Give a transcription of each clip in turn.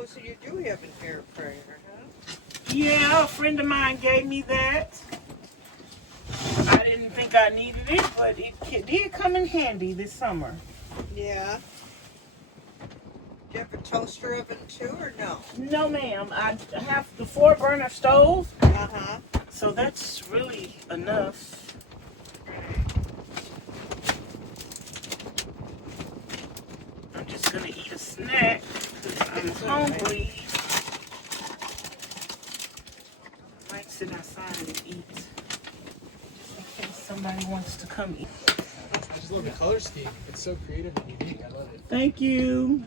Oh, so you do have an air fryer, huh? Yeah, a friend of mine gave me that. I didn't think I needed it, but it did come in handy this summer. Yeah. Do you have a toaster oven too, or no? No, ma'am. I have the 4-burner stove, Uh-huh. so that's really enough. I'm just gonna eat a snack because I'm hungry. I might sit outside and eat, just in case somebody wants to come eat. I just love the color scheme. It's so creative and unique. I love it. Thank you.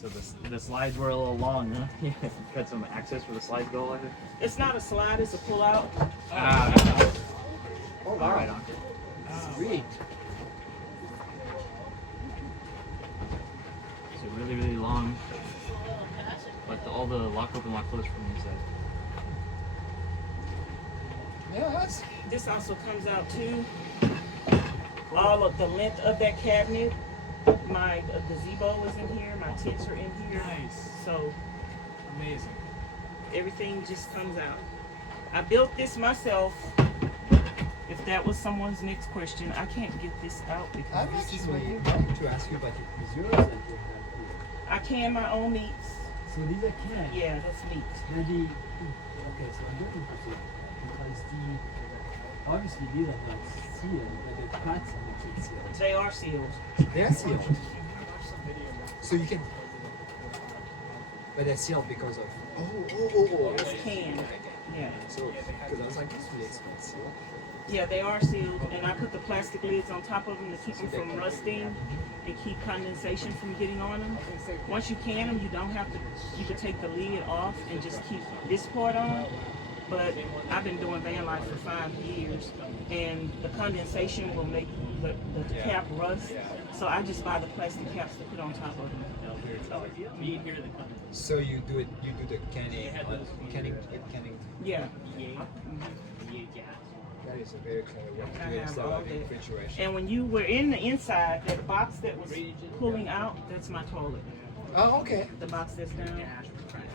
So the slides were a little long, huh? You got some access where the slides go like it? It's not a slide, it's a pull-out. Ah, all right, Uncle. Sweet. So really, really long, but all the lock open, lock close from the inside. Yeah, that's. This also comes out too. All of the length of that cabinet. My gazebo is in here. My tents are in here. Nice. So Amazing. everything just comes out. I built this myself. If that was someone's next question, I can't get this out because I'm this is actually what wanting to ask you about your yours that you have here. I can my own meats. So these are canned. Yeah, that's meat. Now okay, so I'm looking for it because obviously these are not sealed, but the parts are not sealed. They are sealed. They are sealed. So you can, but they're sealed because of. Oh. It's canned. Yeah. So, because I was like, this makes not sealed. Yeah, they are sealed, and I put the plastic lids on top of them to keep them from rusting and keep condensation from getting on them. Once you can them, you don't have to, you can take the lid off and just keep this part on. But I've been doing van life for 5 years, and the condensation will make the cap rust. So I just buy the plastic caps to put on top of them. So you do it. You do the canning. Yeah. That is a very clever way I to do it have instead all of that. refrigeration. And when you were in the inside, that box that was pulling out, that's my toilet. Oh, okay. The box that's down.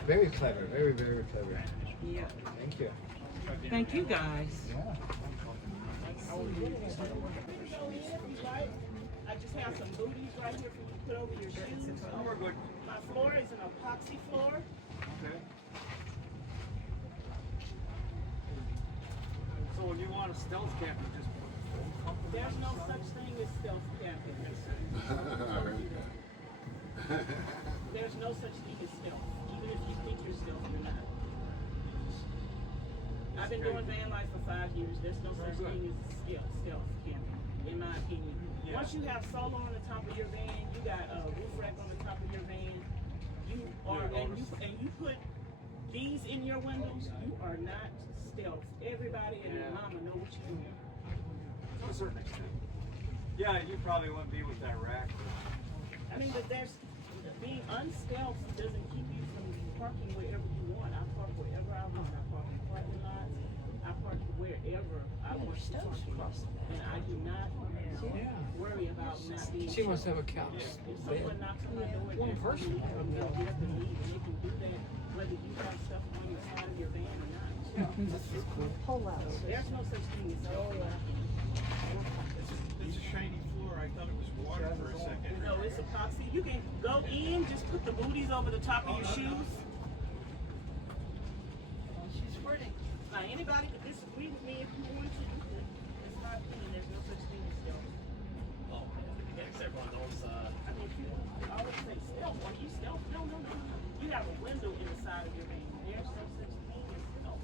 Very clever. Very, very clever. Yeah. Thank you. Thank you guys. Yeah. I just have some booties right here for you to put over your shoes. We're good. My floor is an epoxy floor. Okay. So when you want a stealth cap, you just There's no such thing as stealth camping. There's no such thing as stealth. Even if you think you're stealth, you're not. I've been doing van life for 5 years. There's no such thing as stealth camping, in my opinion. Once you have solar on the top of your van, you got a roof rack on the top of your van. You are, and you put these in your windows. You are not stealth. Everybody and their mama know what you're doing. to a certain extent. Yeah, you probably wouldn't be with that rack. I mean, but there's being unstealth doesn't keep you from parking wherever you want. I park wherever I want. I park in parking lots. I park wherever I want to park. And I do not worry about not being. She must have a couch. If someone knocks on my door, one person, they'll get up and leave, and they can do that whether you have stuff on your side of your van or not. Pull out. There's no such thing as It's a shiny floor. I thought it was water for a second. no, it's epoxy. You can go in, just put the booties over the top of your shoes. She's pretty. Now, anybody could disagree with me if you want to. It's my opinion. There's no such thing as stealth. Except on those, I mean, people always say stealth. Are you stealth? No. You have a window in the side of your van. There's no such thing as stealth.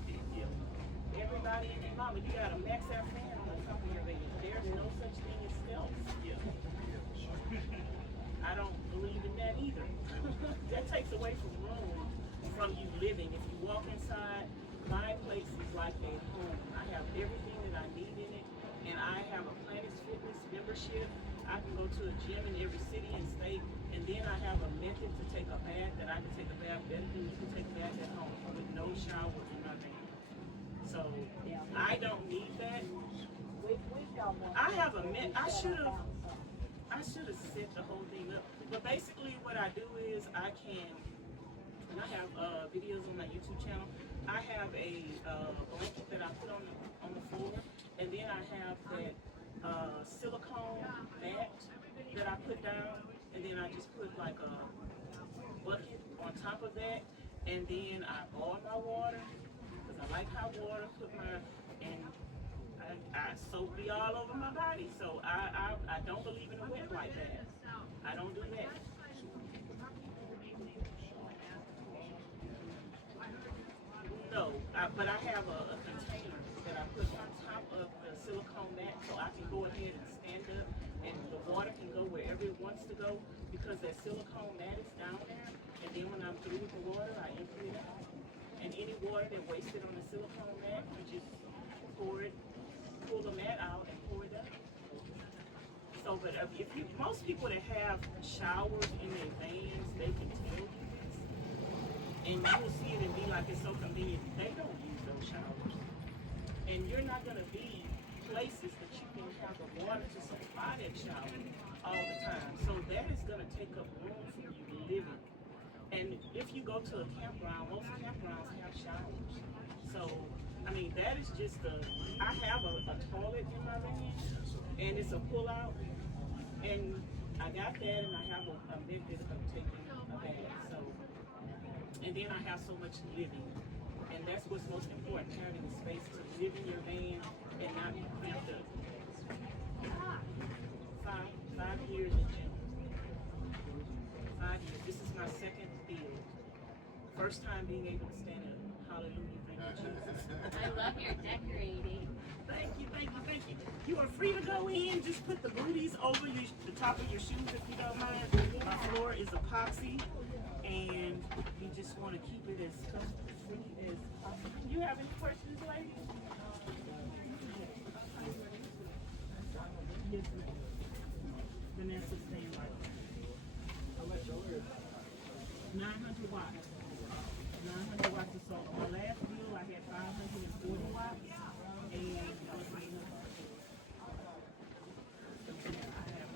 Everybody and their mama, you got a max out fan on the top of your van. There's no such thing as stealth. I don't believe in that either. That takes away from room from you living. If you walk inside, my place is like a home. I have everything that I need in it, and I have a Planet Fitness membership. I can go to a gym in every city and state, and then I have a method to take a bath that I can take a bath better than you can take a bath at home with no shower in my van. So I don't need that. I have a I should have set the whole thing up. But basically what I do is I can, and I have videos on my YouTube channel. I have a blanket that I put on the floor, and then I have that silicone mat that I put down, and then I just put like a bucket on top of that, and then I boil my water because I like hot water. I soak me all over my body, so I don't believe in a wet like that. I don't do that. No, but I have a container that I put on top of the silicone mat so I can go ahead and stand up and the water can go wherever it wants to go because that silicone mat is down there. And then when I'm through with the water, I empty it out. And any water that wasted on the silicone mat, you just pull the mat out and pour it out. So, but if most people that have showers in their vans, they can tell you this. And you will see it and be like it's so convenient. They don't use those showers. And you're not going to be places that you can have the water to supply that shower all the time. So that is going to take up room for you living. And if you go to a campground, most campgrounds have showers. So, I mean, that is just I have a toilet in my van, and it's a pull-out. And I got that, and I have a method of taking a bath. So, and then I have so much living, and that's what's most important: having the space to live in your van and not be cramped up. 5 years in June. 5 years. This is my second field. First time being able to stand up. Hallelujah! Thank you, Jesus. I love your decorating. Thank you, thank you, thank you. You are free to go in. Just put the booties over the top of your shoes if you don't mind. My floor is epoxy, and you just want to keep it as comfort-free as possible. You have any questions, ladies? Yes, ma'am. Vanessa, stand right there. How much older? 900 watts. 900 watts of solar. My last bill, I had 540 watts. And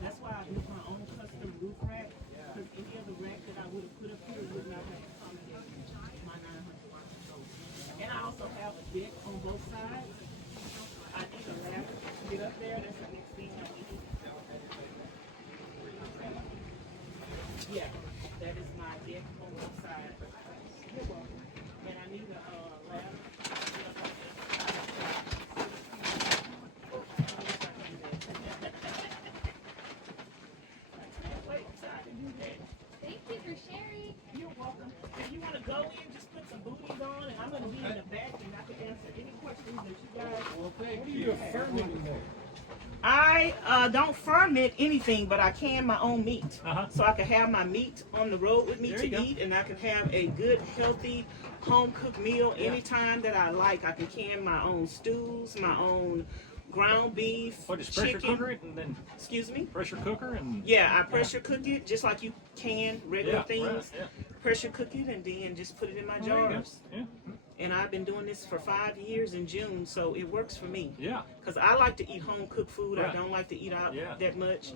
that's why I built my own custom roof rack, because any other rack that I would have put up here would not have accommodated my 900 watts of solar. And I also have a deck on both sides. I need a ladder to get up there. That's the next thing I need. Yeah, that is my deck on both sides. You're welcome. And I need a ladder. Thank you for sharing. You're welcome. If you want to go in, just put some booties on, and I'm going to be in the back, and I can answer any questions that you guys. Well, thank you. Fermenting there. I don't ferment anything, but I can my own meat. So I can have my meat on the road with me to eat, and I can have a good, healthy, home-cooked meal anytime that I like. I can can my own stews, my own ground beef, What, just pressure chicken. cooker it and then Excuse me? pressure cooker and Yeah, I pressure cook it just like you can regular Yeah, things. right, yeah. Pressure cook it and then just put it in my There you go. jars. Yeah, And I've been doing this for 5 years in June, so it works for me. yeah, Because I like to eat home cooked food. I Right. don't like to eat out Yeah. that much.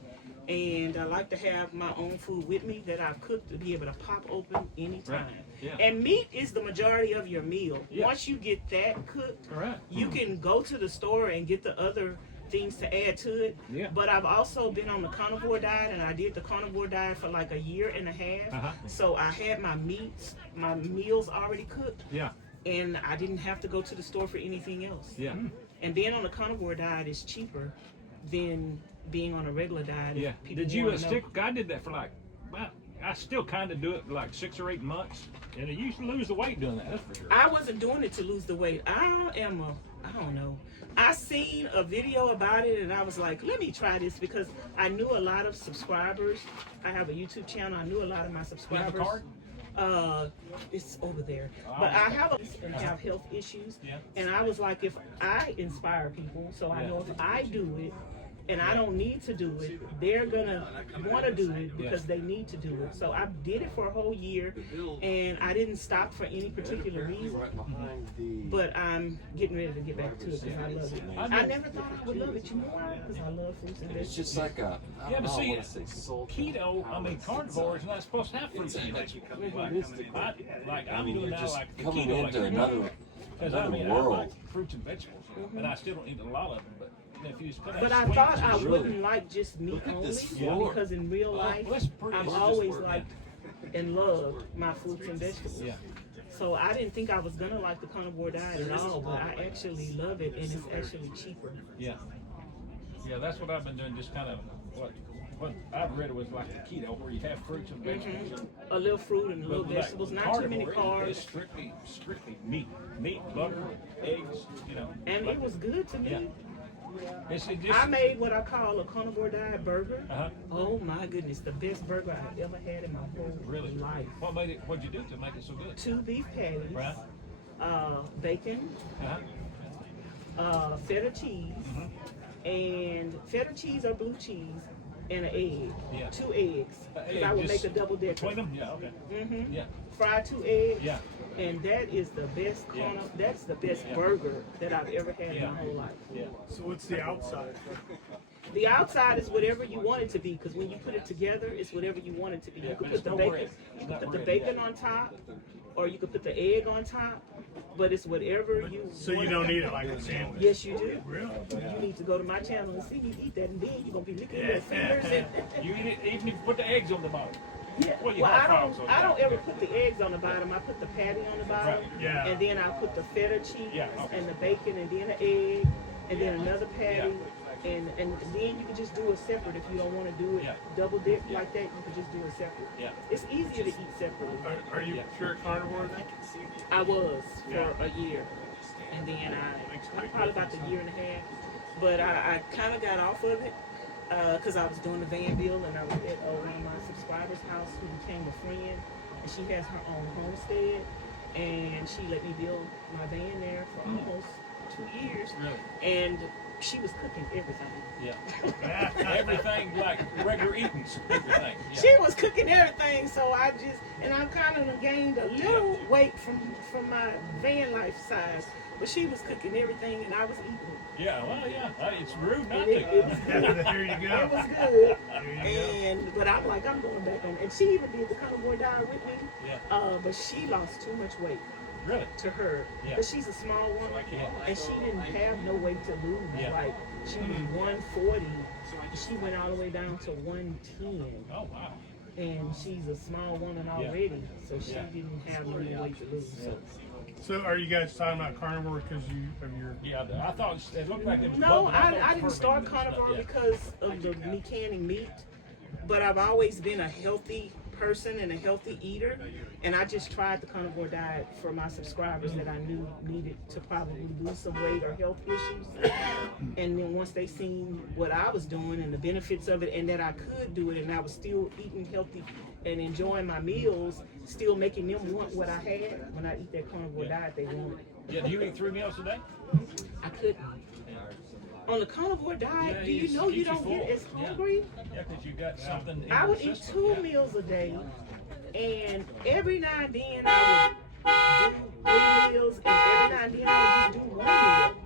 And I like to have my own food with me that I've cooked to be able to pop open anytime. Right. Yeah. And meat is the majority of your meal. Yeah. Once you get that cooked, all right. you can go to the store and get the other things to add to it. Yeah. But I've also been on the carnivore diet, and I did the carnivore diet for like a year and a half. Uh-huh. So I had my meals already cooked, Yeah, and I didn't have to go to the store for anything else. yeah, And being on the carnivore diet is cheaper than being on a regular diet. if yeah. people Did you wanna know. stick? I did that for like, well, I still kind of do it for like 6 or 8 months, and you used to lose the weight doing that. That's for sure. I wasn't doing it to lose the weight. I don't know. I seen a video about it and I was like, let me try this, because I knew a lot of subscribers. I have a YouTube channel. I knew a lot of my You subscribers. have a card? It's over there. But I have health issues. Yeah. And I was like, if I inspire people, so I Yeah. know if I do it, and I don't need to do it. They're gonna want to do it because they need to do it. So I did it for a whole year, and I didn't stop for any particular reason. But I'm getting ready to get back to it because I love it. I never thought I would love it. You know why? Because I love fruits and vegetables. It's just like a, I Yeah, don't but know, I see, want to say soul. keto, I mean, carnivore is not supposed to have fruits and vegetables. I'm doing now like the Coming keto, like into another, because I another mean, I world. like fruits and vegetables, and I still don't eat a lot of them. But if you just cut out But I sweets thought I and wouldn't like just meat Look at only this floor. because in real life, well, that's pretty- I've it's just always work, liked and loved my fruits and vegetables. Yeah. So I didn't think I was gonna like the carnivore diet at all, but I actually love it, and it's actually cheaper. Yeah. Yeah, that's what I've been doing. Just kind of what I've read was like the keto, where you have fruits and vegetables. A little fruit and a little But like vegetables, not too many carnivore is carbs. strictly meat, butter, eggs. You know. And like- it was good to me. Yeah. It just, I made what I call a carnivore diet burger. Uh-huh. Oh my goodness, the best burger I've ever had in my whole Really? life. What'd you do to make it so good? 2 beef patties, Right. bacon, Uh-huh. feta cheese, and feta cheese or blue cheese, and an egg. Yeah. 2 eggs. Because Egg I would just make a double decker. Between them? Yeah, okay. Mm-hmm. Yeah. Fried 2 eggs. Yeah. And that is the best Yeah. that's the best Yeah. burger that I've ever had in Yeah. my whole life. Yeah. So what's the outside? The outside is whatever you want it to be, because when you put it together, it's whatever you want it to be. Yeah, You but could it's put the no bacon, bread. you It's could not put the bread, bacon yeah. on top, or you could put the egg on top. But it's whatever you. So want you it don't to eat be. it like a sandwich? Yes, you do. Really? You need to go to my channel and see me eat that, and then you're gonna be licking your fingers. You eat it even if you put the eggs on the bottom. Yeah. Well, you Well, have I frogs on don't. I don't top. ever put the eggs on the bottom. I put the patty on the bottom, Right. Yeah. and then I put the feta cheese Yeah, okay. and the bacon, and then an egg, and then another patty, and then you can just do it separate if you don't want to do it Yeah. double dip like that. You can just do it separate. Yeah. It's easier to eat separately. Are you pure carnivore then? I was for Yeah. a year, and then I probably about a year and a half, but I kind of got off of it because I was doing the van bill, and I was at one of my subscribers' house who became a friend, and she has her own homestead, and she let me build my van there for almost 2 years, Really? and she was cooking everything. Yeah. Everything like regular eatings. Everything. Yeah. She was cooking everything, so I kind of gained a little weight from my van life size. But she was cooking everything, and I was eating. Yeah, well, yeah. It's rude not And it to. was There good. you It go. was good. There you go. But I'm like, I'm going back on. And she even did the carnivore diet with me. Yeah. But she lost too much weight Really? to her. Yeah. But she's a small woman, Yeah. and she didn't have no weight to lose. Yeah. Like she was 140. She went all the way down to 110. Oh, wow. And she's a small woman already, so she didn't have any weight to lose. So. So are you guys talking about carnivore because of your? Yeah, I thought it looked like it was No, bubbling. thought it I was didn't start fermenting and carnivore stuff, because of the me canning meat, but I've always been a healthy person and a healthy eater, and I just tried the carnivore diet for my subscribers that I knew needed to probably lose some weight or health issues. And then once they seen what I was doing and the benefits of it, and that I could do it, and I was still eating healthy and enjoying my meals, still making them want what I had when I eat that carnivore diet they wanted. Yeah, do you eat 3 meals a day? I couldn't. On the carnivore diet, Yeah, do you it's- know you keeps you don't get full. as Yeah. hungry? Yeah, because you got something in I your would eat system. 2 Yeah. meals a day, and every now and then I would do 3 meals, and every now and then I would just do 1 meal.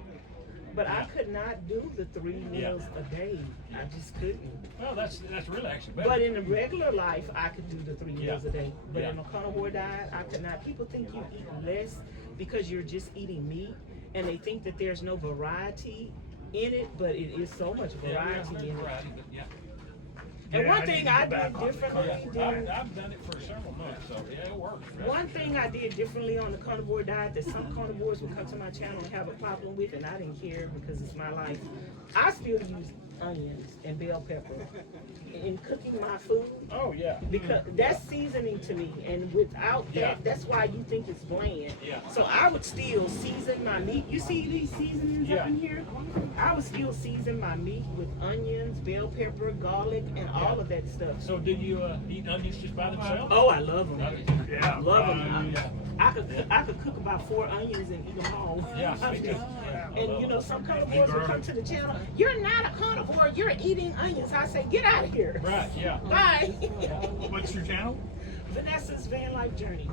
But I could not do the 3 meals a day. I just couldn't. Well, that's really actually better. But in the regular life, I could do the 3 meals a day. But Yeah. in a carnivore diet, I could not. People think you eat less because you're just eating meat, and they think that there's no variety in it, but it is so much variety in it. Variety, but yeah. And Yeah, one I thing need to I get back did on the differently than I've done it for several months, so yeah, it works. one thing I did differently on the carnivore diet that some carnivores would come to my channel and have a problem with, and I didn't care because it's my life. I still use onions and bell pepper in cooking my food Oh, yeah. because that's seasoning to me, and without that, Yeah. that's why you think it's bland. Yeah. So I would still season my meat. You see these seasonings Yeah. up in here? I would still season my meat with onions, bell pepper, garlic, and all of that stuff. So do you eat onions just by themselves? Oh, I love them. Yeah. Love them. Yeah. I could cook about 4 onions and eat them all. Yeah, me too. Yeah, I And love you know, it. some carnivores will come to the channel. You're not a carnivore. or you're eating onions, I say, get out of here. Right, yeah. Bye. What's your channel? Vanessa's Van Life Journey.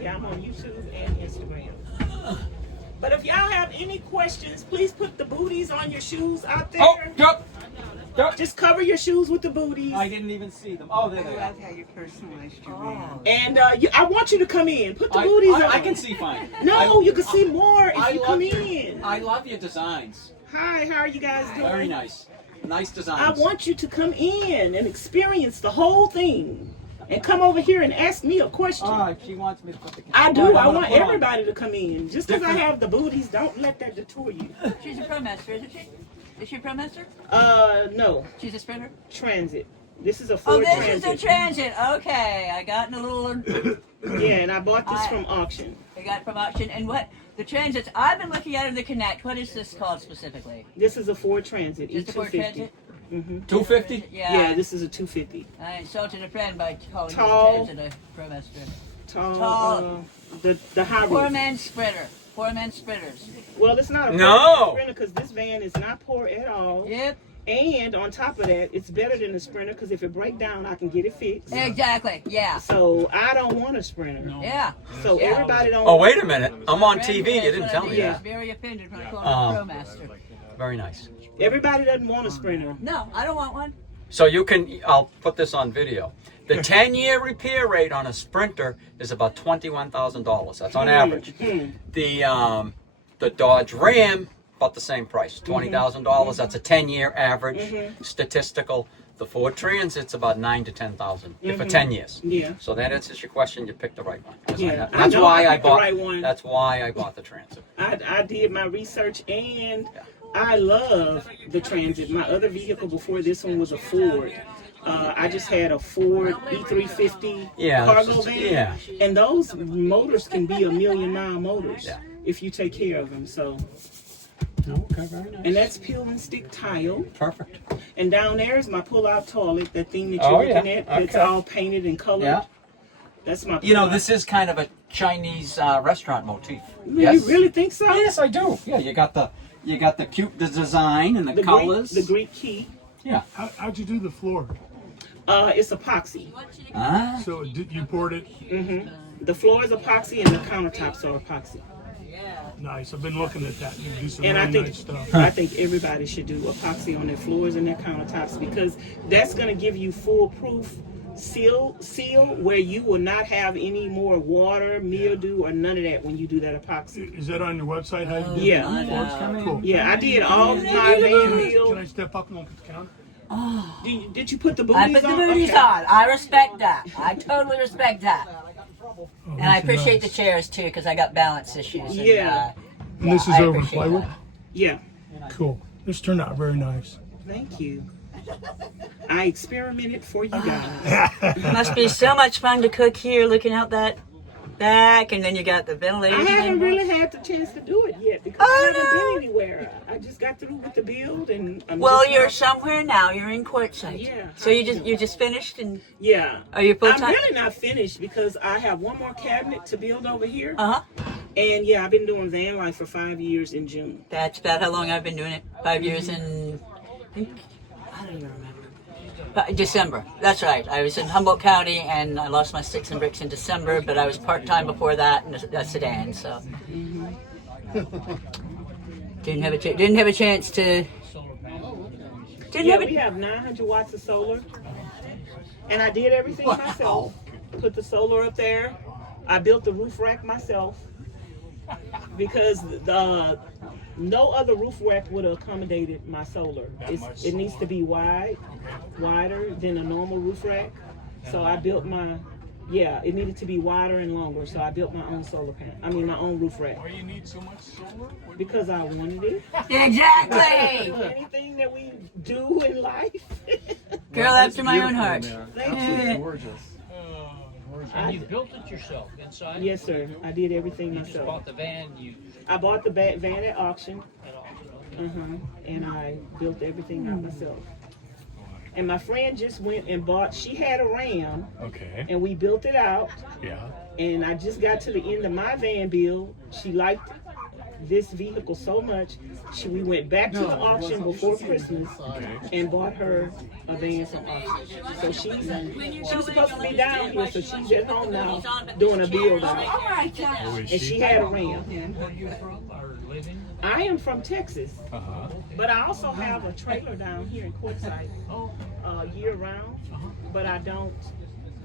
Yeah, I'm on YouTube and Instagram. But if y'all have any questions, please put the booties on your shoes out there. Oh, yep. Just cover your shoes with the booties. I didn't even see them. Oh, there I they are. love how you personalized your van. And I want you to come in. Put the booties on. I can see fine. No, you can see more if I you love come your, in. I love your designs. Hi, how are you guys doing? Very nice. Nice I designs. want you to come in and experience the whole thing. And come over here and ask me a question. She wants me to put the I do. Alright, I I'm gonna want put on. everybody to come in. Just because I Different- have the booties, don't let that detour you. She's a pro master, isn't she? Is she a pro master? No. She's a sprinter? Transit. This is a Oh, Ford this Transit. is the transit. Okay, I got in a little. Yeah, and I bought this I- from auction. I got it from auction. And what? The transits, I've been looking at in the Connect. What is this called specifically? This is a Ford Transit. Just a Ford E250. Transit? Mm-hmm. 250? Yeah, this is a 250. I insulted a friend by calling Tall. the transit a pro master. Tall. Tall. The high Poor roof. man sprinter. Poor man sprinters. Well, it's not a No. Sprinter because this van is not poor at all. Yep, And on top of that, it's better than a Sprinter because if it break down, I can get it fixed. exactly. Yeah. So I don't want a Sprinter. Yeah. So Yeah. everybody don't. Oh, wait a minute. I'm on Friend TV. You says didn't what tell I me did. Yeah. I was very offended when I called Um, him a pro master. Very nice. Everybody doesn't want a Sprinter. No, I don't want one. So you can, I'll put this on video. The 10-year repair rate on a Sprinter is about $21,000. That's on average. The Dodge Ram, about the same price, $20,000. That's a 10-year average, statistical. The Ford Transit's about $9,000 to $10,000 for 10 years. Yeah. So that answers your question. You picked the right one. 'Cause Yeah, I that's know why I I picked the bought. right one. That's why I bought the Transit. I did my research and I love the Transit. My other vehicle before this one was a Ford. I just had a Ford E350 Yeah, cargo that's- van. yeah. And those motors can be 1,000,000-mile motors Yeah. if you take care of them. So, Okay, very nice. and that's peel and stick tile. Perfect. And down there is my pull-out toilet, that thing that Oh, you're looking yeah. at. It's Okay. all painted and colored. Yeah. That's my. You know, pull-out. this is kind of a Chinese restaurant motif. You really think so? Yes, I do. Yeah, you got the cute the design and the, The colors. Greek, the Greek key. Yeah. How'd you do the floor? It's epoxy. Ah. So did you poured it? Mm-hmm. The floor is epoxy and the countertops are epoxy. Nice. I've been looking at that. You do some And really I think nice stuff. I think everybody should do epoxy on their floors and their countertops because that's going to give you foolproof seal where you will not have any more water, mildew, or none of that when you do that epoxy. Is that on your website? How you do Yeah. I know. Cool. Yeah, I did all my van Can bill. I step up and look at the counter? Did you put the booties I put the on? booties Okay. on. I respect that. I totally respect that. Oh, And I these are appreciate the nice. chairs too, because I got balance issues. And, Yeah. And this is I over appreciate plywood? that. Yeah. Cool. This turned out very nice. Thank you. I experimented for you guys. It must be so much fun to cook here, looking out that back, and then you got the I ventilation. haven't really had the chance to do it yet because I haven't been anywhere. I just got through with the build and I'm Well, just you're now- somewhere now. You're in quartzsite. Yeah. So you just finished, and Yeah. are you full I'm time? really not finished because I have one more cabinet to build over here. Uh huh. And yeah, I've been doing van life for 5 years in June. That's about how long I've been doing it. 5 years in, I don't even remember. But December. That's right. I was in Humboldt County and I lost my sticks and bricks in December, but I was part time before that in a sedan. So didn't have a chance to. Didn't Yeah, have we a. have 900 watts of solar. And I did everything myself. Put the solar up there. I built the roof rack myself because no other roof rack would have accommodated my solar. It needs to be wider than a normal roof rack. So I built it needed to be wider and longer. So I built my own my own roof rack. Why you need so much solar? Because I wanted it. Exactly. Anything that we do in life. Girl after my own heart. Thank you. Gorgeous. And you built it yourself inside? Yes, sir. I did everything You just myself. bought the van, I bought the van at auction. at auction. And I built everything out myself. And my friend just went and bought, she had a Ram, Okay. and we built it out. Yeah. And I just got to the end of my van build. She liked this vehicle so much. We went back to the auction before Christmas and bought her a van from auction. So she was supposed to be down here, so she's at home now doing a build out. And she had a Ram. Where you from or living? I am from Texas, but I also have a trailer down here in Quartzsite year round, but I don't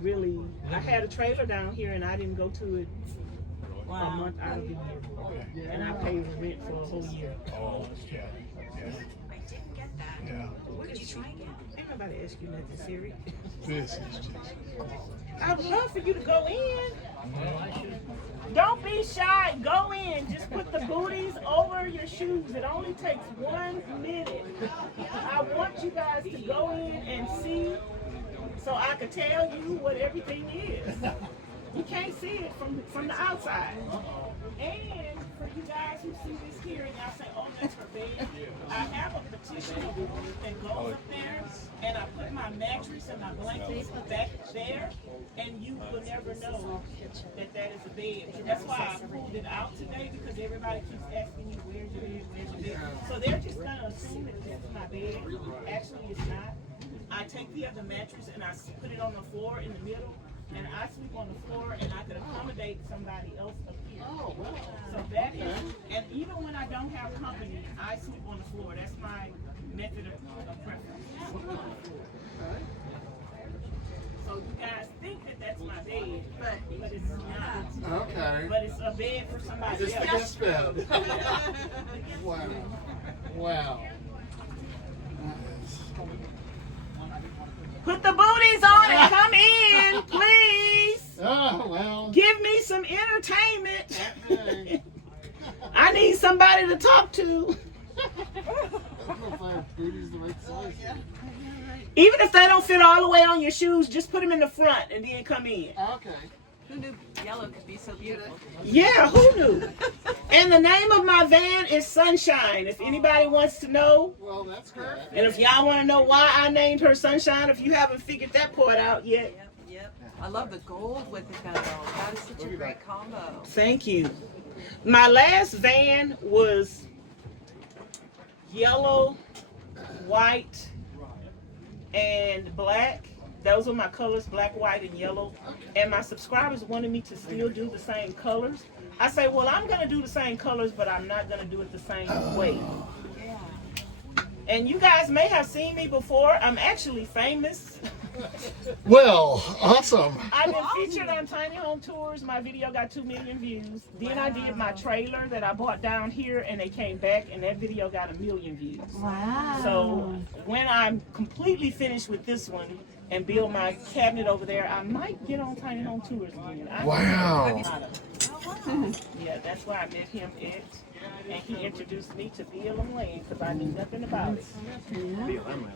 really. I had a trailer down here and I didn't go to it a month out of the year, and I paid rent for a whole year. Oh, yeah. Yeah. Ain't nobody ask you nothing, Siri. This is just. I would love for you to go in. Don't be shy. Go in. Just put the booties over your shoes. It only takes 1 minute. I want you guys to go in and see so I can tell you what everything is. You can't see it from the outside. And for you guys who see this here and y'all say, oh, that's her bed, I have a petition that goes up there, and I put my mattress and my blankets back there, and you will never know that is a bed. That's why I pulled it out today, because everybody keeps asking me, where's your bed, where's your bed? So they're just gonna assume that this is my bed. Actually, it's not. I take the other mattress and I put it on the floor in the middle, and I sleep on the floor, and I could accommodate somebody else up here. Oh, wow. So that is, and even when I don't have company, I sleep on the floor. That's my method of preference. So you guys think that that's my bed, but it's not. Okay. But it's a bed for somebody It's else. a guest bed. Wow. Wow. Put the booties on and come in, please. Oh, well. Give me some entertainment. Okay. I need somebody to talk to. I don't know if I have booties the right size. Even if they don't fit all the way on your shoes, just put them in the front and then come in. Okay. Who knew yellow could be so beautiful? Yeah, who knew? And the name of my van is Sunshine, if anybody wants to know. Well, that's good. And if y'all want to know why I named her Sunshine, if you haven't figured that part out yet. Yep. I love the gold with it though. That is such a great combo. Thank you. My last van was yellow, white, and black. Those were my colors, black, white, and yellow. And my subscribers wanted me to still do the same colors. I say, well, I'm going to do the same colors, but I'm not going to do it the same way. And you guys may have seen me before. I'm actually famous. Well, awesome. I've been featured on Tiny Home Tours. My video got 2 million views. Then I did my trailer that I bought down here, and they came back, and that video got 1 million views. Wow. So when I'm completely finished with this one and build my cabinet over there, I might get on Tiny Home Tours again. Wow. Yeah, that's where I met him at. And he introduced me to BLM Land because I knew nothing about it.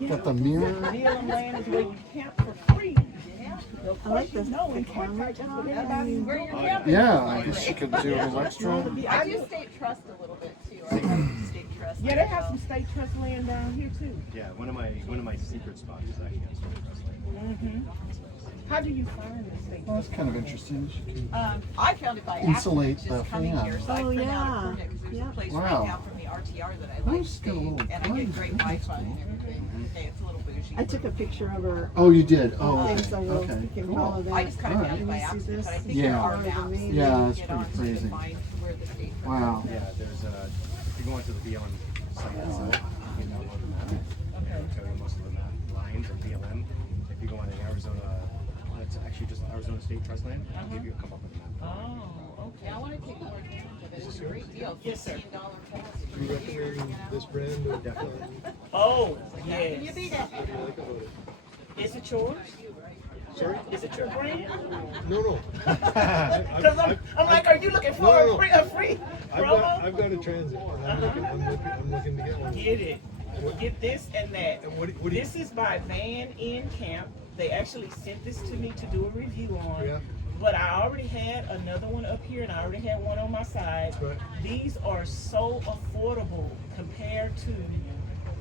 Got the mirror. BLM Land is where you camp for free. I like this. No, in Quartzsite, that's what everybody. Where you're camping. Yeah, I guess you could do a little extra. I do state trust a little bit too. I like state trust. Yeah, they have some state trust land down here too. Yeah, one of my secret spots is actually on state trust land. How do you find the state Well, trust? that's kind of interesting. I found it by Insulate accident, just the coming fan. here, so I printed out a permit because there's a place Wow. right down from the RTR that I like Nice, got a little and I get great place. Wi-Fi and everything. Okay, it's a little bougie. I took a picture of her. Oh, you did? Oh, Things okay. I will Okay, can cool. follow that. I just kind of All found it by right. You see accident, but I this? think there Yeah. are maps that you Yeah, can that's get pretty on so you crazy. can find where the state trust Wow. is. Yeah, there's if you go onto the BLM site itself, you can download the map. And it'll tell you most of the map lines of BLM. If you go on the Arizona, it's actually just Arizona State Trust Land, it'll give you come up with a map. Oh, okay. Yeah, I want to take more advantage of it. It's a great deal. Yes, sir. $15 pass for You a year. recommend this brand or definitely? Oh, Can you yes. beat it? Is it yours? Sorry? Is it your brand? No. Because I'm like, are you looking for a free promo? I've got a transit. I'm looking to get one. Get it. Get this and that. What do you- This is by Van in Camp. They actually sent this to me to do a review on. Yeah. But I already had another one up here and I already had one on my side. Right. These are so affordable compared to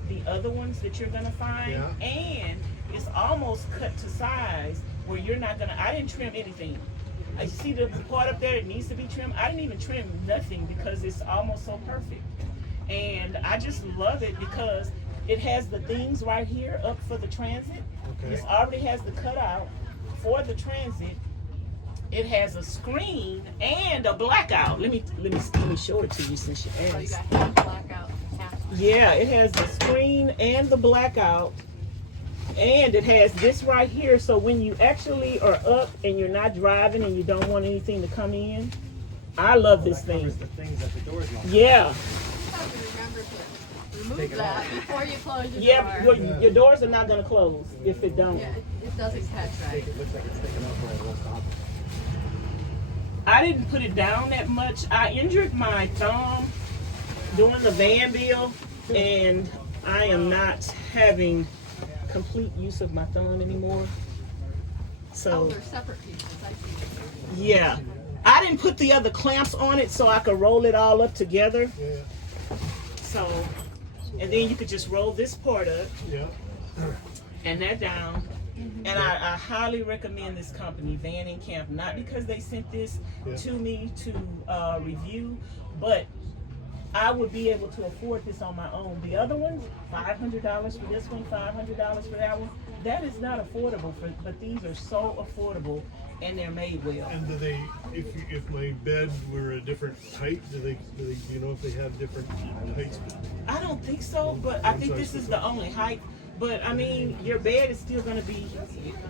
the other ones that you're gonna find. Yeah. And it's almost cut to size where you're not gonna, I didn't trim anything. I see the part up there that needs to be trimmed. I didn't even trim nothing because it's almost so perfect. And I just love it because it has the things right here up for the transit. Okay. It already has the cutout for the transit. It has a screen and a blackout. Let me show it to you since you asked. Oh, you got half blackout, half. Yeah, it has the screen and the blackout. And it has this right here, so when you actually are up and you're not driving and you don't want anything to come in, I love this That thing. covers the things that the door's locked. Yeah, You have to remember to remove Take it that off. before you close your yeah, door. your doors are not gonna close if it don't. Yeah, it doesn't catch right. It looks like it's sticking up, but it won't stop. I didn't put it down that much. I injured my thumb doing the van bill, and I am not having complete use of my thumb anymore. Oh, So they're separate pieces. I see. yeah, I didn't put the other clamps on it so I could roll it all up together. Yeah. So, and then you could just roll this part up Yeah. and that down. And I highly recommend this company, Van and Camp, not because they sent this to me to review, but I would be able to afford this on my own. The other ones, $500 for this one, $500 for that one. That is not affordable, but these are so affordable and they're made well. And do they, if my bed were a different height, do you know if they have different heights? I don't think so, but I think this is the only height. But I mean, your bed is still gonna be,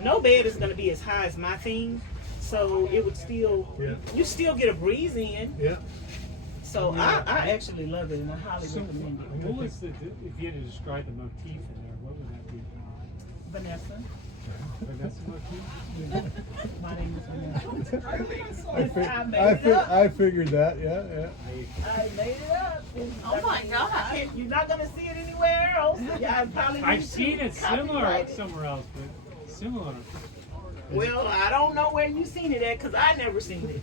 no bed is gonna be as high as my thing. So it would still, you still get a breeze in. Yeah. So I actually love it and I highly recommend it. What was if you had to describe the motif in there, what would that be? Vanessa. Vanessa motif? My name is Vanessa. I figured that. Yeah. I made it up. Oh my God. You're not gonna see it anywhere else. Yeah, I probably I've need seen to it similar copyright it. somewhere else, but similar. Well, I don't know where you seen it at because I never seen it.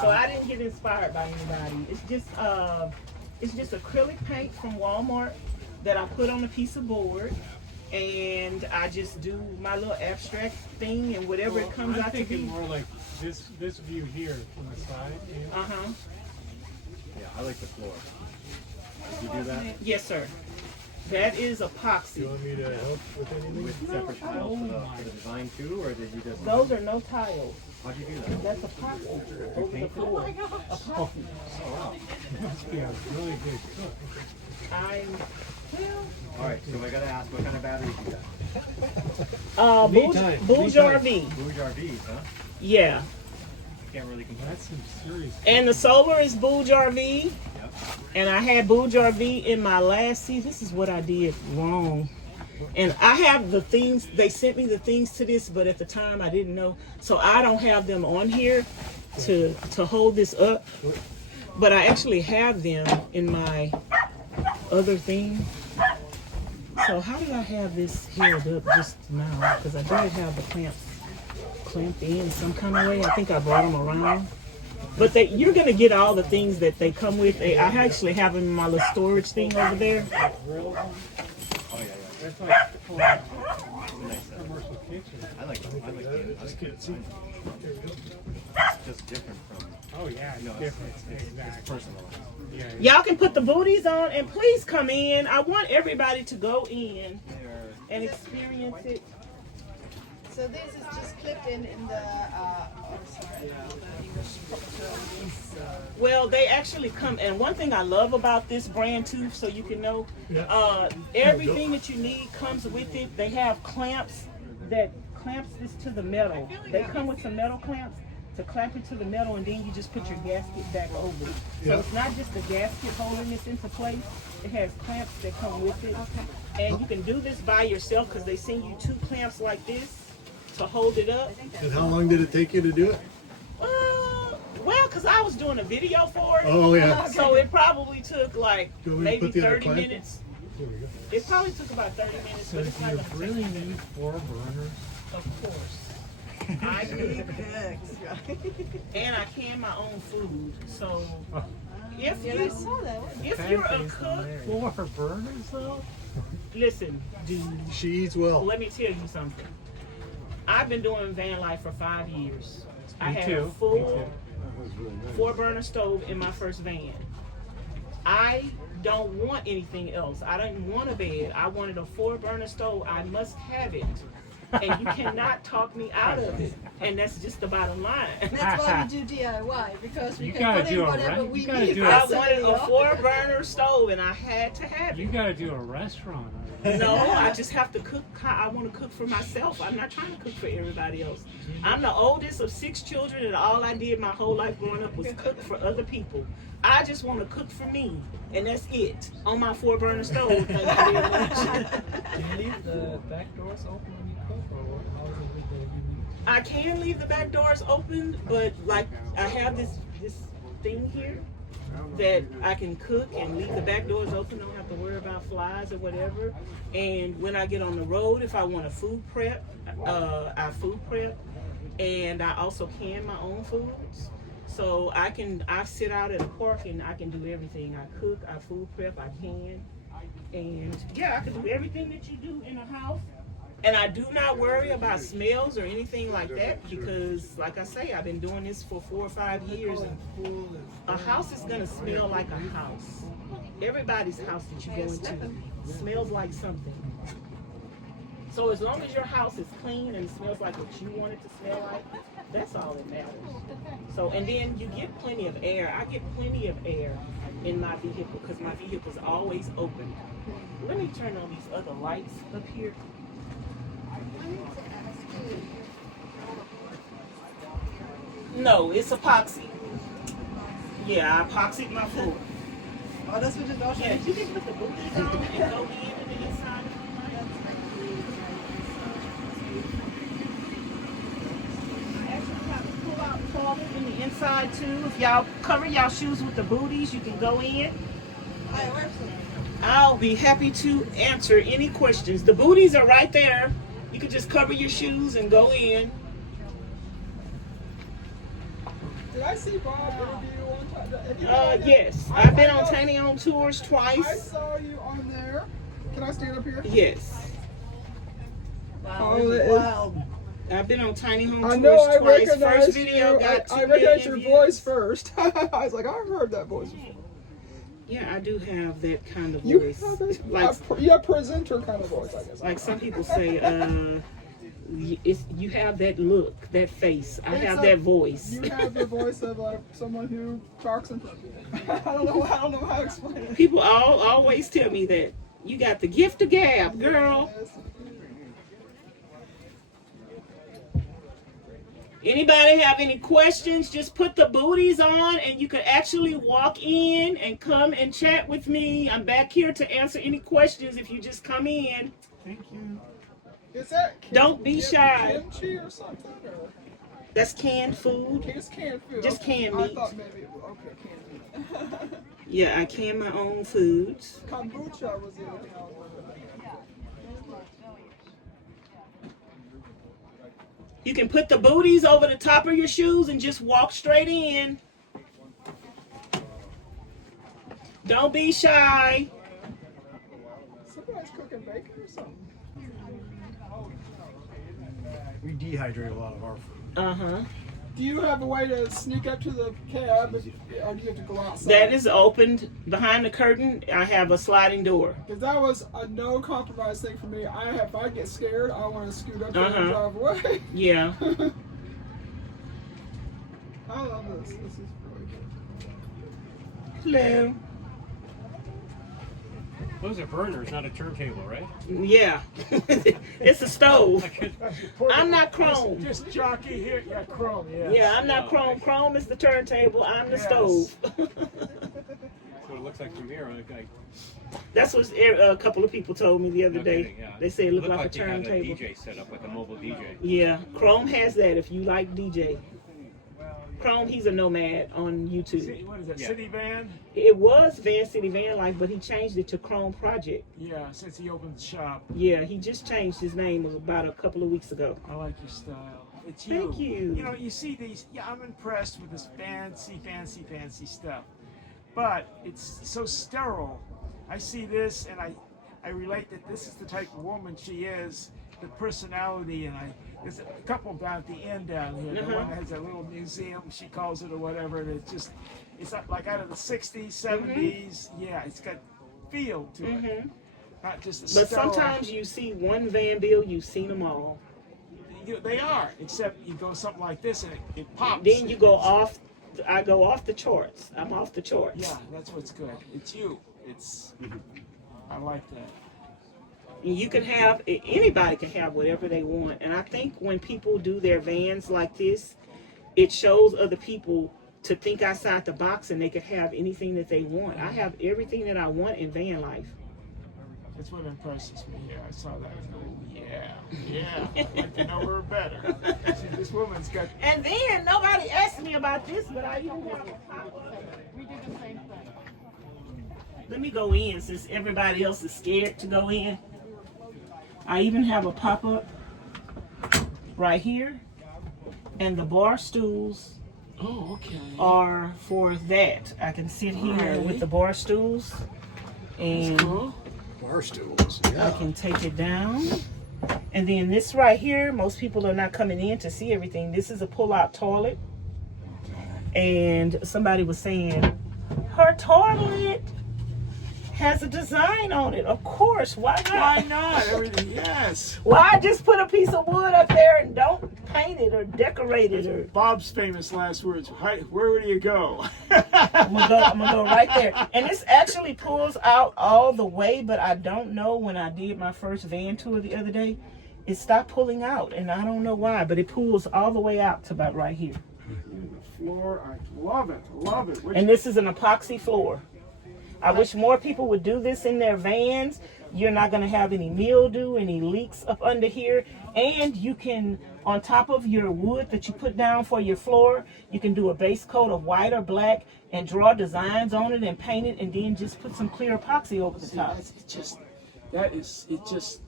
So I didn't get inspired by anybody. It's just acrylic paint from Walmart that I put on a piece of board, and I just do my little abstract thing and whatever it comes I'm out to be. thinking more like this view here from the side. Yeah, I like the floor. Did you do that? Yes, sir. That is Do epoxy. you want me to help with anything? With separate tiles for the design too, or did you just? Those are no tiles. How'd you do that? That's epoxy over the floor. Epoxy. Oh wow. You must be a really good cook. All right, so I gotta ask, what kind of batteries you got? Bouge RV. Bouge RVs, huh? Yeah. Can't really compare. That's some serious. And the solar is Bouge RV. Yep. And I had Bouge RV in my last, see, this is what I did wrong. And I have the things, they sent me the things to this, but at the time I didn't know. So I don't have them on here to hold this up. But I actually have them in my other thing. So how did I have this held up just now? Because I did have the clamps clamped in some kind of way. I think I brought them around. But you're going to get all the things that they come with. I actually have them in my little storage thing over there. Oh yeah. That's like commercial kitchen. I like the Just can't see. It's just different from. Oh yeah, it's different. It's Exactly. personalized. Yeah. Y'all can put the booties on and please come in. I want everybody to go in and experience it. So this is just clipped in the, Well, they actually come, and one thing I love about this brand too, so you can know, everything that you need comes with it. They have clamps that clamps this to the metal. They come with some metal clamps to clamp it to the metal, and then you just put your gasket back over it. So it's not just the gasket holding this into place. It has clamps that come with it. And you can do this by yourself because they send you 2 clamps like this to hold it up. And how long did it take you to do it? Well, because I was doing a video for it. Oh, yeah. So it probably took like Do you want me to maybe put the other 30 clamp? minutes. There we go. It probably took about 30 minutes, So but do it's not you going to really take need 4 burners? Of course. I need and I can my own food. So if I saw that. if you're a cook, 4 burners though? listen, dude. She eats well. Let me tell you something. I've been doing van life for 5 years. I Me had too. a full 4-burner stove in my first van. I don't want anything else. I didn't want a bed. I wanted a 4-burner stove. I must have it. And you cannot talk me out of it. And that's just the bottom line. That's why we do DIY, because we You can gotta put in do it, whatever right? we You gotta need. do it. I for wanted a somebody else. 4-burner stove and I had to have You it. gotta do a restaurant. No, I just have to cook. I want to cook for myself. I'm not trying to cook for everybody else. I'm the oldest of 6 children, and all I did my whole life growing up was cook for other people. I just want to cook for me, and that's it on my 4-burner stove. Thank you very much. Do you leave the back doors open when you cook, or how is it with the humidity? I can leave the back doors open, but like I have this thing here that I can cook and leave the back doors open. Don't have to worry about flies or whatever. And when I get on the road, if I want to food prep, I food prep, and I also can my own foods. So I sit out at a park and I can do everything. I cook, I food prep, I can, and yeah, I can do everything that you do in a house. And I do not worry about smells or anything like that because, like I say, I've been doing this for 4 or 5 years. And a house is gonna smell like a house. Everybody's house that you go into smells like something. So as long as your house is clean and smells like what you want it to smell like, that's all that matters. So, and then you get plenty of air. I get plenty of air in my vehicle because my vehicle is always open. Let me turn on these other lights up here. No, it's epoxy. Yeah, I epoxied my floor. Oh, that's what you're doing. Yeah, you can put the booties on and go in the inside. I actually have a pull-out closet in the inside too. If y'all cover y'all shoes with the booties, you can go in. I'll be happy to answer any questions. The booties are right there. You can just cover your shoes and go in. Did I see Bob interview one time? Yes. I've been on Tiny on Tours twice. I saw you on there. Can I stand up here? Yes. Wow, Oh, this is wild. I've been on Tiny Home I Tours know I twice. recognized First video you. got I 2 recognized your million voice views. first. I was like, I've heard that voice before. Yeah, I do have that kind of You voice. have a, Like, you have presenter kind of voice, I guess. like some people say, you have that look, that face. I have that voice. You have the voice of like someone who talks in front of you. I don't know how to explain it. People always tell me that you got the gift of gab, girl. Yes. Anybody have any questions? Just put the booties on and you could actually walk in and come and chat with me. I'm back here to answer any questions if you just come in. Thank you. Is that Don't be shy. kimchi or something? Or? That's canned food. It's canned food. Just Okay. canned I meat. thought maybe it was okay, canned meat. Yeah, I can my own foods. Kombucha was the other thing I was wondering. You can put the booties over the top of your shoes and just walk straight in. Don't be shy. Somebody's cooking bacon or something. We dehydrate a lot of our food. Uh-huh. Do you have a way to sneak up to the cab, or do you have to go outside? That is opened behind the curtain. I have a sliding door. Because that was a no compromise thing for me. If I get scared, I want to scoot up there and drive away. Yeah. I love this. This is really good. Hello. Those are burners, not a turntable, right? Yeah. It's a stove. I'm not Chrome. Just jockey here. Yeah, Chrome. Yeah. Yeah, I'm not Chrome. Chrome is the turntable. I'm the stove. So it looks like from here, like That's what a couple of people told me the other no day. kidding, yeah. They say it looked Looked like a you had turntable. DJ set up, like a mobile DJ. Yeah, Chrome has that if you like DJ. Chrome, he's a nomad on YouTube. What is that, Yeah. City Van? It was Van City Van Life, but he changed it to Chrome Project. Yeah, since he opened the shop. Yeah, he just changed his name about a couple of weeks ago. I like your style. It's you. Thank you. You know, you see these, yeah, I'm impressed with this fancy stuff. But it's so sterile. I see this and I relate that this is the type of woman she is, the personality, and There's a couple down at the end down here. The one that has a little museum, she calls it, or whatever. And it's like out of the 60s, 70s. Yeah, it's got feel to it. Not just a But sterile. sometimes you see one van bill, you've seen them all. They are, except you go something like this and it pops. Then you go off. I go off the charts. I'm off the charts. Yeah, that's what's good. It's you. I like that. You can have, anybody can have whatever they want. And I think when people do their vans like this, it shows other people to think outside the box, and they can have anything that they want. I have everything that I want in van life. That's what impresses me here. I saw that. I'd like to know her better. See, this woman's got. And then nobody asked me about this, but I even have a pop-up. We do the same thing. Let me go in since everybody else is scared to go in. I even have a pop-up right here, and the bar stools are for that. I can sit here with the bar stools, and Bar stools, yeah. I can take it down. And then this right here, most people are not coming in to see everything. This is a pull-out toilet, and somebody was saying her toilet has a design on it. Of course, why not? Why not? Everything, yes. Why just put a piece of wood up there and don't paint it or decorate it? Or Bob's famous last words. Where do you go? I'm gonna go right there. And this actually pulls out all the way, but I don't know, when I did my first van tour the other day, it stopped pulling out, and I don't know why, but it pulls all the way out to about right here. The floor, I love it. And this is an epoxy floor. I wish more people would do this in their vans. You're not going to have any mildew, any leaks up under here. And you can, on top of your wood that you put down for your floor, you can do a base coat of white or black and draw designs on it and paint it, and then just put some clear epoxy over the top. It's just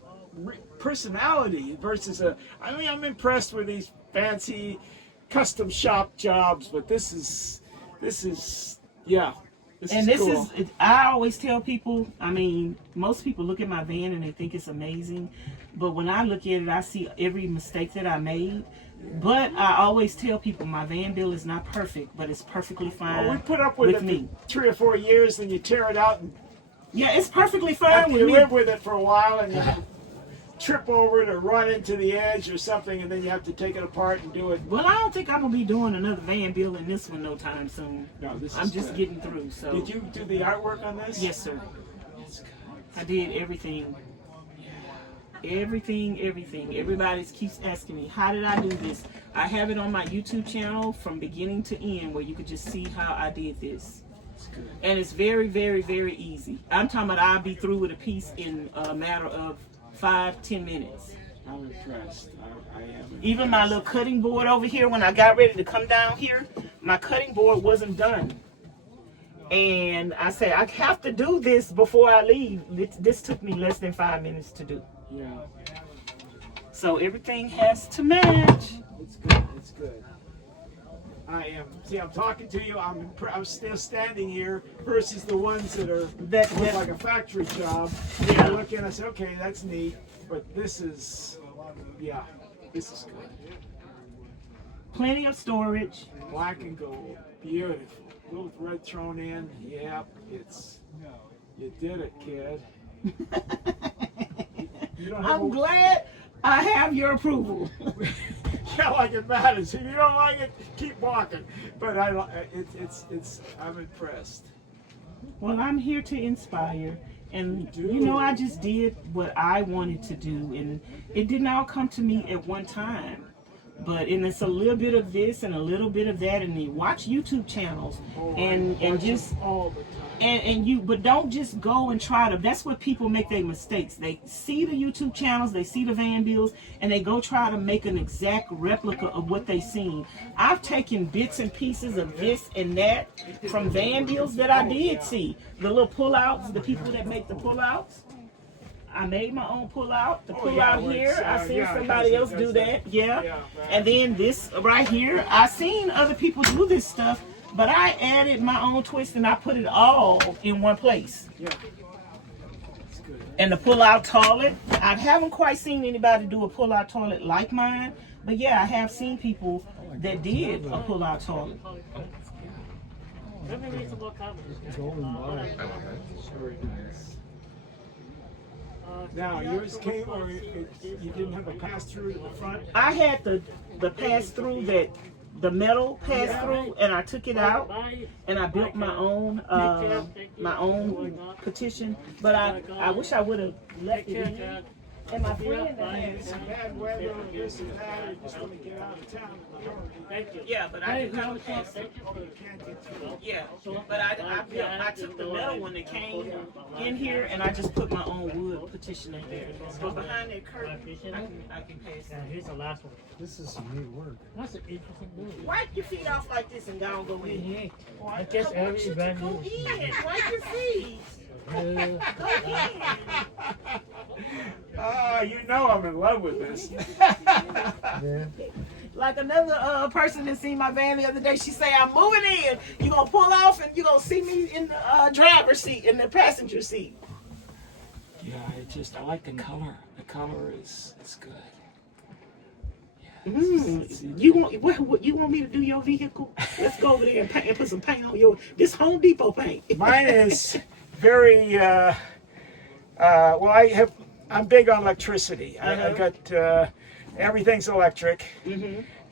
personality versus I'm impressed with these fancy custom shop jobs, but this is cool. I always tell people, most people look at my van and they think it's amazing, but when I look at it, I see every mistake that I made. But I always tell people my van bill is not perfect, but it's perfectly fine. We put up with it me. for 3 or 4 years, then you tear it out, and yeah, it's perfectly fine with you me. live with it for a while, and you trip over it or run into the edge or something, and then you have to take it apart and do it. Well, I don't think I'm gonna be doing another van bill in this one no time soon. No, I'm just getting through. So did you do the artwork on this? Yes, sir. I did everything. Everything. Everybody keeps asking me, how did I do this? I have it on my YouTube channel from beginning to end, where you could just see how I did this. And it's very, very, very easy. I'm talking about I'll be through with a piece in a matter of 5-10 minutes. I'm impressed. I am impressed. Even my little cutting board over here, when I got ready to come down here, my cutting board wasn't done. And I said, I have to do this before I leave. This took me less than 5 minutes to do. Yeah. So everything has to match. It's good. It's good. I'm talking to you. I'm still standing here versus the ones that look like a factory job. I look in, I say, okay, that's neat, but this is good. Plenty of storage. Black and gold, beautiful. A little red thrown in. Yep, you did it, kid. I'm glad I have your approval. Yeah, like it matters. If you don't like it, keep walking. But I'm impressed. Well, I'm here to inspire, and I just did what I wanted to do, and it didn't all come to me at one time. But it's a little bit of this and a little bit of that, and you watch YouTube channels and just all the time. But don't just go and try to. That's what people make their mistakes. They see the YouTube channels, they see the van bills, and they go try to make an exact replica of what they seen. I've taken bits and pieces of this and that from van bills that I did see. The little pullouts, the people that make the pullouts. I made my own pullout. The pullout here, I seen somebody else do that. Yeah. And then this right here, I seen other people do this stuff, but I added my own twist and I put it all in one place. Yeah. That's good. And the pull-out toilet, I haven't quite seen anybody do a pull-out toilet like mine, but yeah, I have seen people that did a pull-out toilet. Now, yours came, or you didn't have a pass-through to the front? I had the pass-through that the metal pass-through, and I took it out, and I built my own petition. But I wish I would have left it in. And my friend that had some bad weather, this and that, you just want to get out of town. Yeah, but I didn't have a pass. Yeah, but I took the metal one that came in here, and I just put my own wood petition in there. So behind that curtain, I can pass. Here's the last one. This is some new work. That's an interesting building. Wipe your feet off like this and go in. I guess every brand Go in. Wipe your feet. Go in. Oh, you know I'm in love with this. Yeah. Like another person that seen my van the other day, she say, I'm moving in. You're going to pull off and you're going to see me in the driver's seat, in the passenger seat. Yeah, I like the color. The color is good. You want me to do your vehicle? Let's go over there and put some paint on this Home Depot paint. Mine is very, well, I'm big on electricity. I got, everything's electric.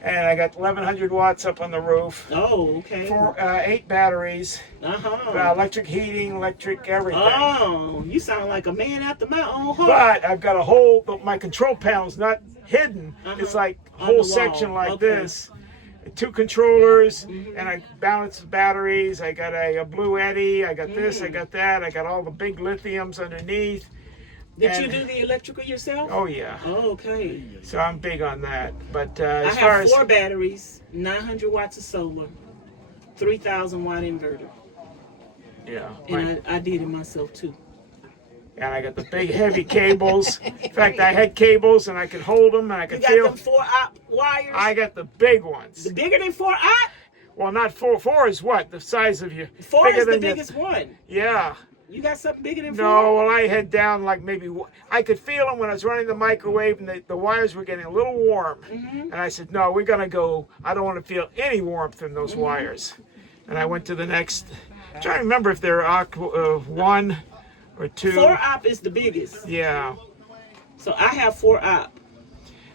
And I got 1,100 watts up on the roof. Oh, okay. 8 batteries. Electric heating, electric everything. Oh, you sound like a man after my own heart. But I've got a whole, my control panel's not hidden. It's like a whole section like this. 2 controllers, and I balance the batteries. I got a Blue Eddy. I got this, I got that. I got all the big lithiums underneath. Did you do the electrical yourself? Oh, yeah. Oh, okay. So I'm big on that. But I as far have as 4 batteries, 900 watts of solar, 3,000 watt inverter. Yeah. And I did it myself too. And I got the big heavy cables. In fact, I had cables and I could hold them and I could feel. You got them 4-op wires? I got the big ones. The bigger than 4-op? Well, not 4. 4 is what? The size of you. 4 is the biggest one. Yeah. You got something bigger than 4? No, well, I had down like maybe, I could feel them when I was running the microwave and the wires were getting a little warm. And I said, no, we're going to go, I don't want to feel any warmth in those wires. And I went to the next, I'm trying to remember if they're 1 or 2. 4-op is the biggest. Yeah. So I have 4-op.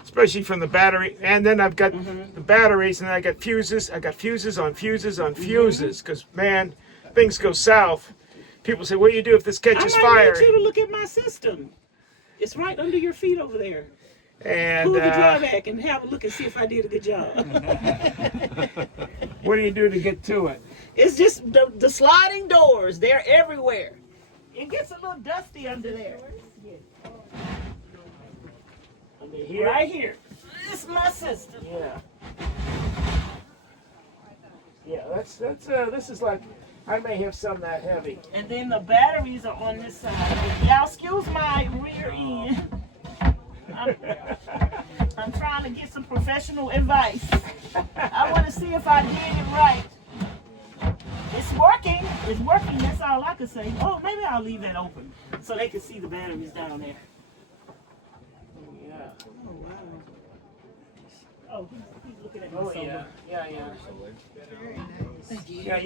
Especially from the battery. And then I've got the batteries and I got fuses. I got fuses on fuses on fuses. Because, man, things go south. People say, what do you do if this catches fire? I might need you to look at my system. It's right under your feet over there. And pull the drawback and have a look and see if I did a good job. What do you do to get to it? It's just the sliding doors. They're everywhere. It gets a little dusty under there. Right here. This is my system. Yeah. Yeah, this is like, I may have some that heavy. And then the batteries are on this side. Now, excuse my rear end. I'm trying to get some professional advice. I want to see if I did it right. It's working. It's working. That's all I can say. Oh, maybe I'll leave that open so they can see the batteries down there. Yeah. Oh, wow. Oh, he's looking at me. Oh, yeah. Thank you. Yeah,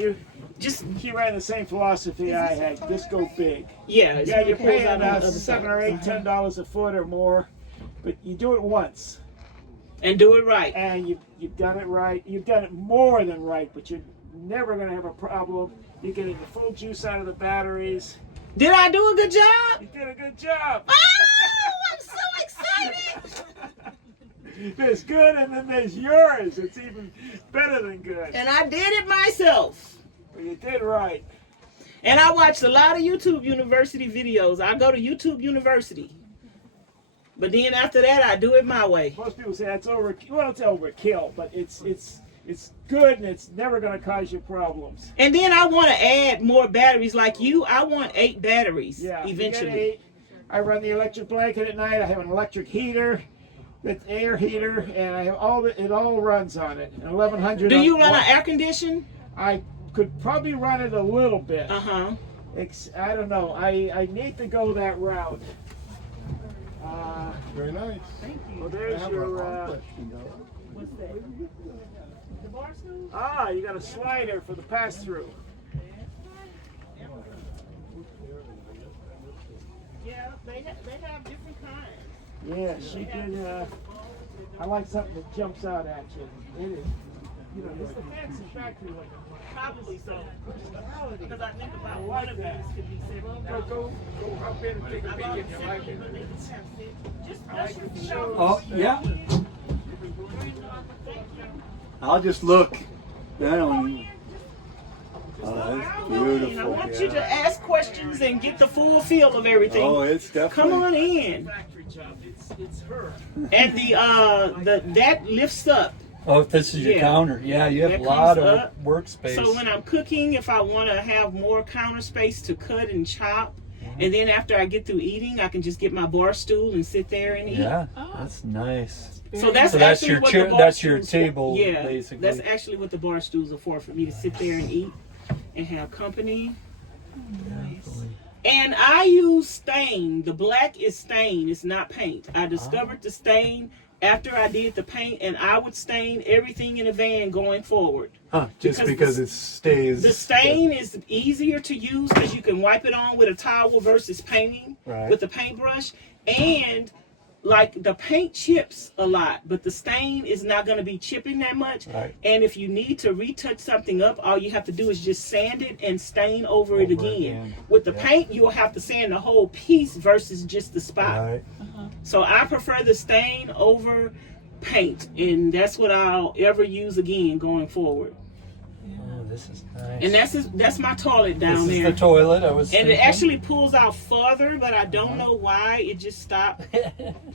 he ran the same philosophy I had. Just go big. Yeah, you're paying $7 or $8, $10 a foot or more, but you do it once. And do it right. And you've done it right. You've done it more than right, but you're never going to have a problem. You're getting the full juice out of the batteries. Did I do a good job? You did a good job. Oh, I'm so excited. There's good and then there's yours. It's even better than good. And I did it myself. Well, you did right. And I watched a lot of YouTube University videos. I go to YouTube University. But then after that, I do it my way. Most people say that's overkill. Well, it's overkill, but it's good and it's never going to cause you problems. And then I want to add more batteries like you. I want 8 batteries eventually. You get 8. I run the electric blanket at night. I have an electric heater. It's air heater, and I have it all runs on it. And 1,100. Do you run an air condition? I could probably run it a little bit. I don't know. I need to go that route. Very nice. Thank you. Well, there's your. What's that? The bar stool? Ah, you got a slider for the pass-through. Yeah, they have different kinds. Yeah, she did. I like something that jumps out at you. It is. You know, it's the fancy factory like Probably so. Because I think about one of these could be $70. Go hop in and take a peek if you like it. Just brush your feet off. Oh, yeah. I'll just look. I don't. Oh, that's beautiful. I want you to ask questions and get the full feel of everything. Oh, it's definitely. Come on in. It's her. And the that lifts up. Oh, this is your counter. Yeah, you have a lot of workspace. So when I'm cooking, if I want to have more counter space to cut and chop, and then after I get through eating, I can just get my bar stool and sit there and eat. Yeah, that's nice. So that's that's actually your what chair. the bar That's your stools table, for. Yeah, basically. that's actually what the bar stools are for me to sit there and eat and have company. Nice. And I use stain. The black is stain. It's not paint. I discovered the stain after I did the paint, and I would stain everything in the van going forward. Huh, just because it stays. The stain is easier to use because you can wipe it on with a towel versus painting with the paintbrush. And like the paint chips a lot, but the stain is not going to be chipping that much. Right. And if you need to retouch something up, all you have to do is just sand it and stain over it again. With the paint, you'll have to sand the whole piece versus just the spot. Right. So I prefer the stain over paint, and that's what I'll ever use again going forward. Oh, this is nice. And that's my toilet down this there. Is the toilet. I was. And thinking. it actually pulls out farther, but I don't know why it just stopped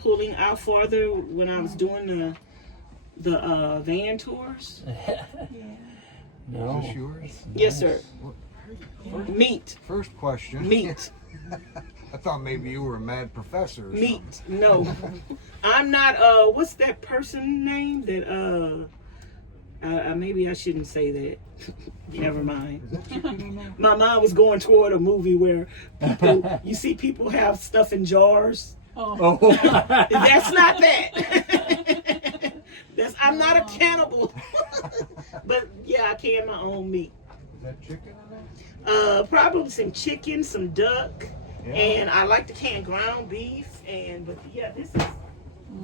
pulling out farther when I was doing the van tours. No. Is this yours? Yes, sir. Meat. First question. Meat. I thought maybe you were a mad professor. Or Meat. something. No. I'm not. What's that person name that? Maybe I shouldn't say that. Never mind. My mind was going toward a movie where people, you see people have stuff in jars. Oh. That's not that. I'm not a cannibal. But yeah, I can my own meat. Is that chicken in there? Probably some chicken, some duck, and I like to can ground beef. But yeah, this is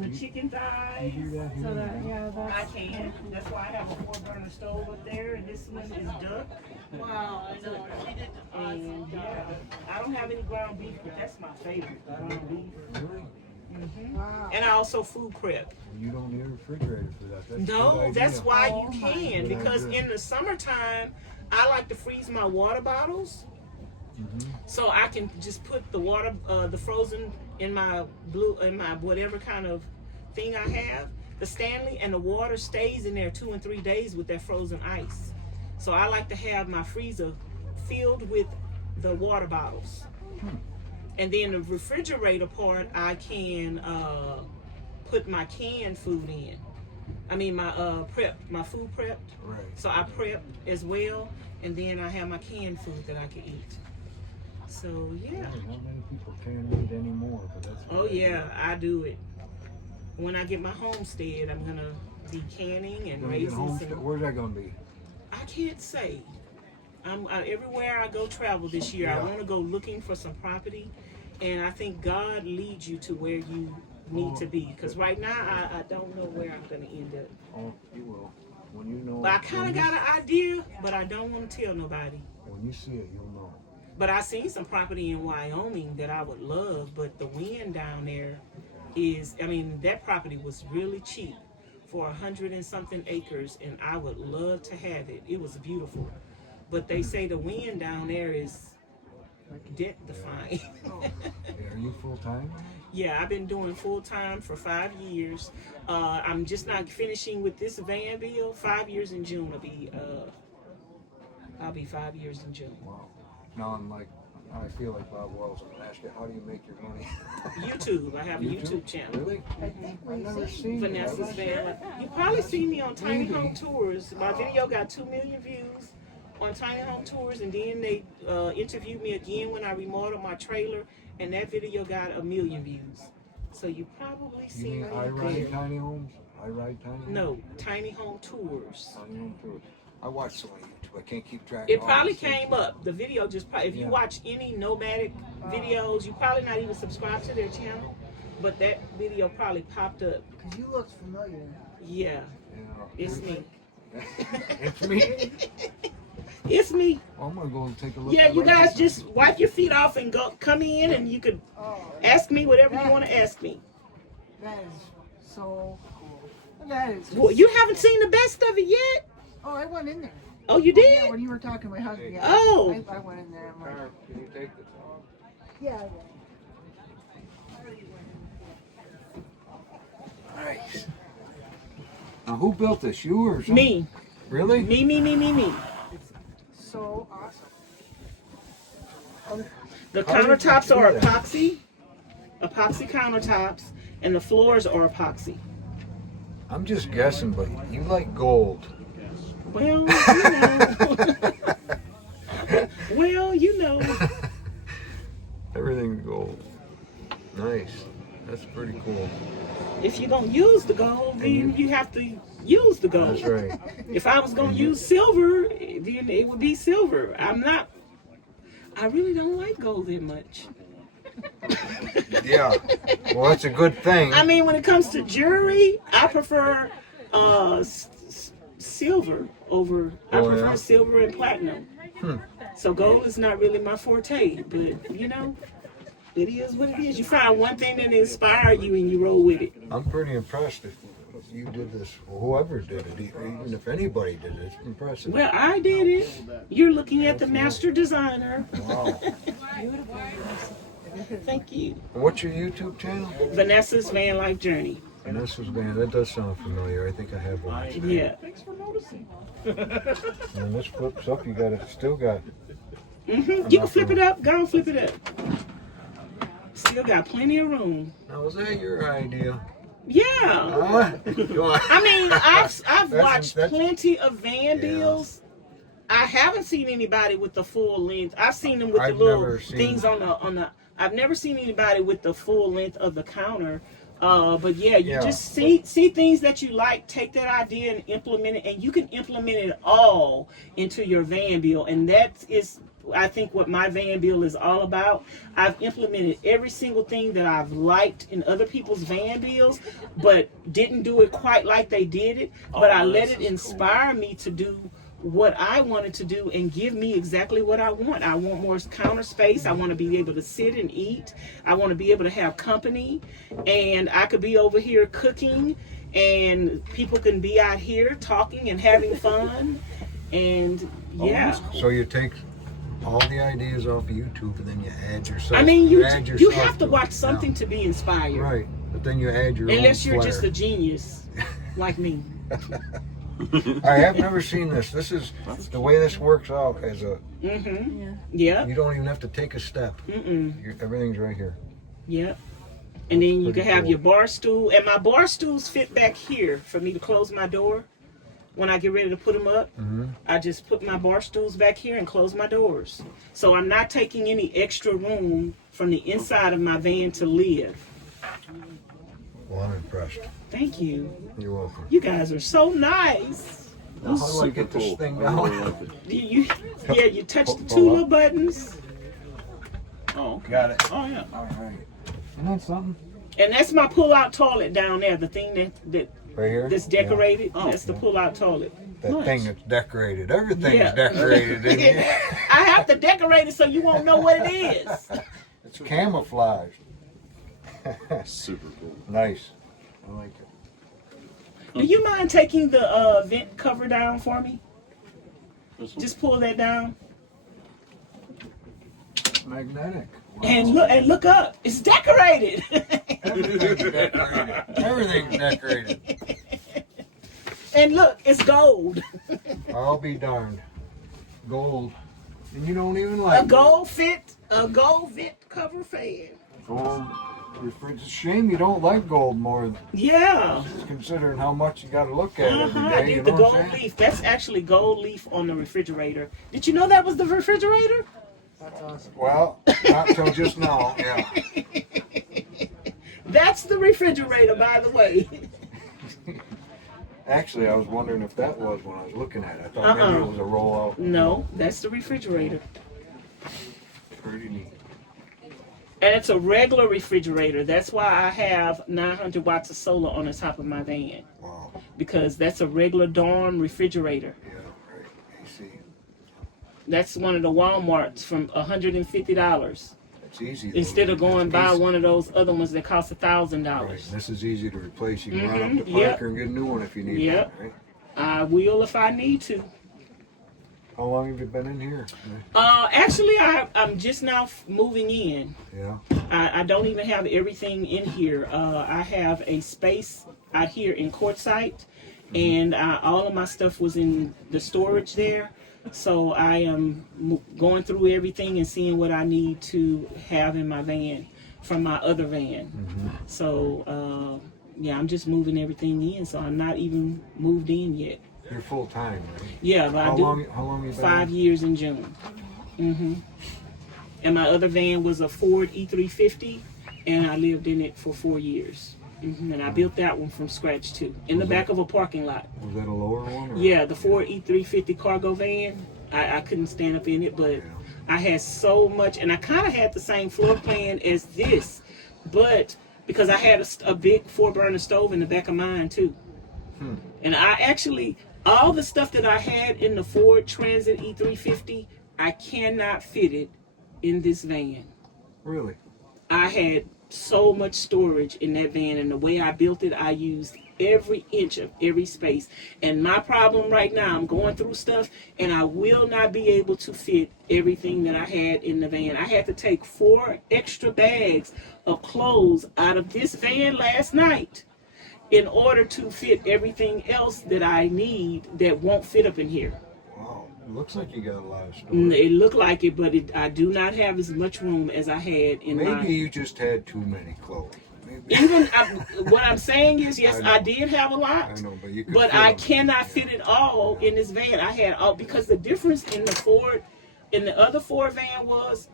the chicken thighs. I can. That's why I have a 4-burner stove up there, and this one is duck. Wow. And yeah, I don't have any ground beef, but that's my favorite ground beef. Really? Wow. And I also food prep. You don't need a refrigerator for that. That's a No, good that's idea. why you can, Good because idea. in the summertime, I like to freeze my water bottles. So I can just put the water, the frozen in my whatever kind of thing I have, the Stanley, and the water stays in there 2 and 3 days with that frozen ice. So I like to have my freezer filled with the water bottles. And then the refrigerator part, I can put my canned food in. I mean my my food prepped. Right. So I prep as well, and then I have my canned food that I can eat. So yeah. Not many people can eat anymore, but that's. Oh yeah, I do it. When I get my homestead, I'm gonna be canning and raising some. Where's that gonna be? I can't say. Everywhere I go travel this year, I want to go looking for some property, and I think God leads you to where you need to be. Because right now, I don't know where I'm going to end up. Oh, you will. When you know. But I kind of got an idea, but I don't want to tell nobody. When you see it, you'll know. But I seen some property in Wyoming that I would love, but the wind down there is, I mean, that property was really cheap for 100 and something acres, and I would love to have it. It was beautiful. But they say the wind down there is death defying. Are you full time? Yeah, I've been doing full time for 5 years. I'm just not finishing with this van bill. 5 years in June. I'll be 5 years in June. Wow. Now I feel like Bob Wells. I'm gonna ask you, how do you make your money? YouTube. I have a YouTube channel. Really? I've never seen Vanessa's Van. You probably see me on Tiny Home Tours. My video got 2 million views on Tiny Home Tours, and then they interviewed me again when I remodeled my trailer, and that video got 1 million views. So you probably You seen mean it I there. Ride Tiny Homes? I Ride Tiny Homes? No, Tiny Home Tours. Tiny Home Tours. I watch so many YouTube. I can't keep track It of all probably these things. came up. The video just probably, if you Yeah. watch any nomadic videos, you probably not even subscribed to their channel, but that video probably popped up. Because you look familiar. Yeah, it's me. It's me. It's me. Well, I'm gonna go take a look. Yeah, at you it guys right just wipe your feet off and go come in, and you could ask me whatever you want to ask me. That is so cool. That is. Well, you haven't seen the best of it yet. Oh, I went in there. Oh, you did? Yeah, when you were talking to my husband. Yeah, Oh. I went in there. I'm like, now. Can you take this? yeah, I will. Nice. Now, who built this? You or something? Me. Really? Me. So awesome. The How did you countertops do are that? epoxy countertops, and the floors are epoxy. I'm just guessing, but you like gold. Well, you know. Well, you know. Everything's gold. Nice. That's pretty cool. If you're gonna use the gold, then you have to use the gold. That's right. If I was gonna use silver, then it would be silver. I really don't like gold that much. Yeah. Well, that's a good thing. I mean, when it comes to jewelry, I prefer silver over. I Oh, prefer yeah? silver and platinum. So gold is not really my forte, but you know, it is what it is. You find one thing that inspires you and you roll with it. I'm pretty impressed if you did this, or whoever did it, even if anybody did it. It's impressive. Well, I did it. You're looking at the master designer. Wow. Thank you. What's your YouTube channel? Vanessa's Van Life Journey. Vanessa's Van. That does sound familiar. I think I have one. Yeah. Thanks for noticing. When this flips up, you got it. Still got. You can flip it up. Go and flip it up. Still got plenty of room. Now, was that your idea? Yeah. Go on. I mean, I've watched that's- plenty of van deals. I haven't seen anybody with the full length. I've seen them with I've the little never seen- things on the. I've never seen anybody with the full length of the counter. But yeah, you just see things that you like, take that idea and implement it, and you can implement it all into your van bill, and that is, I think, what my van bill is all about. I've implemented every single thing that I've liked in other people's van bills, but didn't do it quite like they did it. But I let it inspire me to do what I wanted to do and give me exactly what I want. I want more counter space. I want to be able to sit and eat. I want to be able to have company, and I could be over here cooking, and people can be out here talking and having fun. And yeah. So you take all the ideas off of YouTube and then you add yourself. I mean, you add you yourself have to watch something to be inspired. Right, but then you add your Unless own you're flair. just a genius like me. I have never seen this. This is the way this works out as a. Yeah. You don't even have to take a step. Everything's right here. Yep. And then you pretty can have cool. your bar stool. And my bar stools fit back here for me to close my door. When I get ready to put them up, I just put my bar stools back here and close my doors. So I'm not taking any extra room from the inside of my van to live. Well, I'm impressed. Thank you. You're welcome. You guys are so nice. Now, how do I get this thing down? You touch the two little buttons. Oh, okay. Got it. Oh, yeah. All right. Isn't that something? And that's my pull-out toilet down there, the thing that Right here? that's decorated. That's the pull-out toilet. That thing that's decorated. Everything's Yeah. decorated in here. I have to decorate it so you won't know what it is. It's camouflage. Super cool. Nice. I like it. Do you mind taking the vent cover down for me? Just pull that down. Magnetic. And look up. It's decorated. Everything's decorated. Everything's decorated. And look, it's gold. I'll be darned. Gold. And you don't even like A gold vent cover fan. gold. It's a shame you don't like gold more. Yeah. Considering how much you got to look at every I day. need You the know what I'm gold saying? leaf. That's actually gold leaf on the refrigerator. Did you know that was the refrigerator? That's awesome. Well, not until just now. Yeah. That's the refrigerator, by the way. Actually, I was wondering if that was when I was looking at it. I thought maybe it was a rollout. No, that's the refrigerator. Pretty neat. And it's a regular refrigerator. That's why I have 900 watts of solar on the top of my van. Wow. Because that's a regular dorm refrigerator. Yeah, right. AC. That's one of the Walmarts from $150. It's easy. Instead of going It's buy easy. one of those other ones that cost $1,000. Right. This is easy to replace. You can run up to Yep. Parker and get a new one if you need Yep. one. Right? I will if I need to. How long have you been in here? Actually, I'm just now moving in. Yeah. I don't even have everything in here. I have a space out here in Quartzsite, and all of my stuff was in the storage there. So I am going through everything and seeing what I need to have in my van from my other van. So yeah, I'm just moving everything in. So I'm not even moved in yet. You're full time, right? Yeah, but How I do. long you been 5 in? years in June. And my other van was a Ford E350, and I lived in it for 4 years. And I built that one from scratch too, in the back of a parking lot. Was that a lower one? Or? Yeah, the Ford E350 cargo van. I couldn't stand up in it, but I had so much, and I kind of had the same floor plan as this, but because I had a big 4-burner stove in the back of mine too. And I actually, all the stuff that I had in the Ford Transit E350, I cannot fit it in this van. Really? I had so much storage in that van, and the way I built it, I used every inch of every space. And my problem right now, I'm going through stuff, and I will not be able to fit everything that I had in the van. I had to take 4 extra bags of clothes out of this van last night in order to fit everything else that I need that won't fit up in here. Wow. It looks like you got a lot of storage. It looked like it, but I do not have as much room as I had in my... Maybe you just had too many clothes. Maybe. Even what I'm saying is, yes, I I did have a lot, I know, but you could but fit I them. cannot fit it all in this van. I had all, because the difference in the Ford, in the other Ford van was,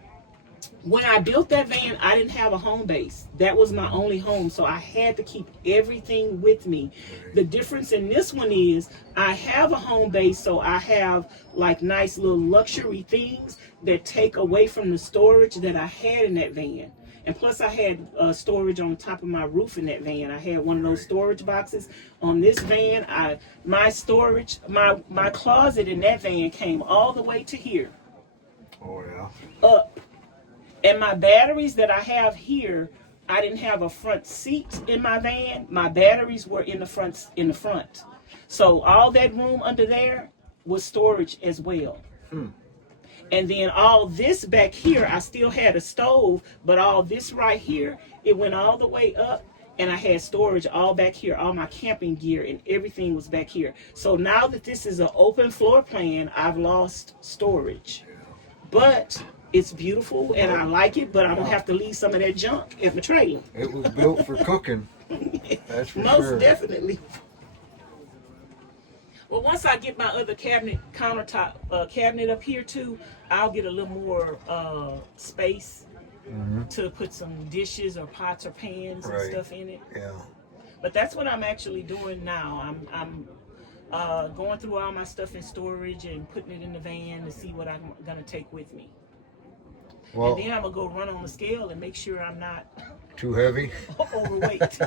when I built that van, I didn't have a home base. That was my only home, so I had to keep everything with me. The difference in this one is I have a home base, so I have like nice little luxury things that take away from the storage that I had in that van. And plus I had storage on top of my roof in that van. I had one of those storage boxes. On this van, my storage, my closet in that van came all the way to here. Oh, yeah. Up. And my batteries that I have here, I didn't have a front seat in my van. My batteries were in the front. So all that room under there was storage as well. And then all this back here, I still had a stove, but all this right here, it went all the way up, and I had storage all back here. All my camping gear and everything was back here. So now that this is an open floor plan, I've lost storage. But it's beautiful and I like it, but I'm gonna have to leave some of that junk in the trailer. It was built for cooking. That's for Most sure. definitely. Well, once I get my other countertop cabinet up here too, I'll get a little more space to put some dishes or pots or pans and stuff in it. Yeah. But that's what I'm actually doing now. I'm going through all my stuff in storage and putting it in the van to see what I'm gonna take with me. Well, and then I'm gonna go run on the scale and make sure I'm not too heavy. overweight.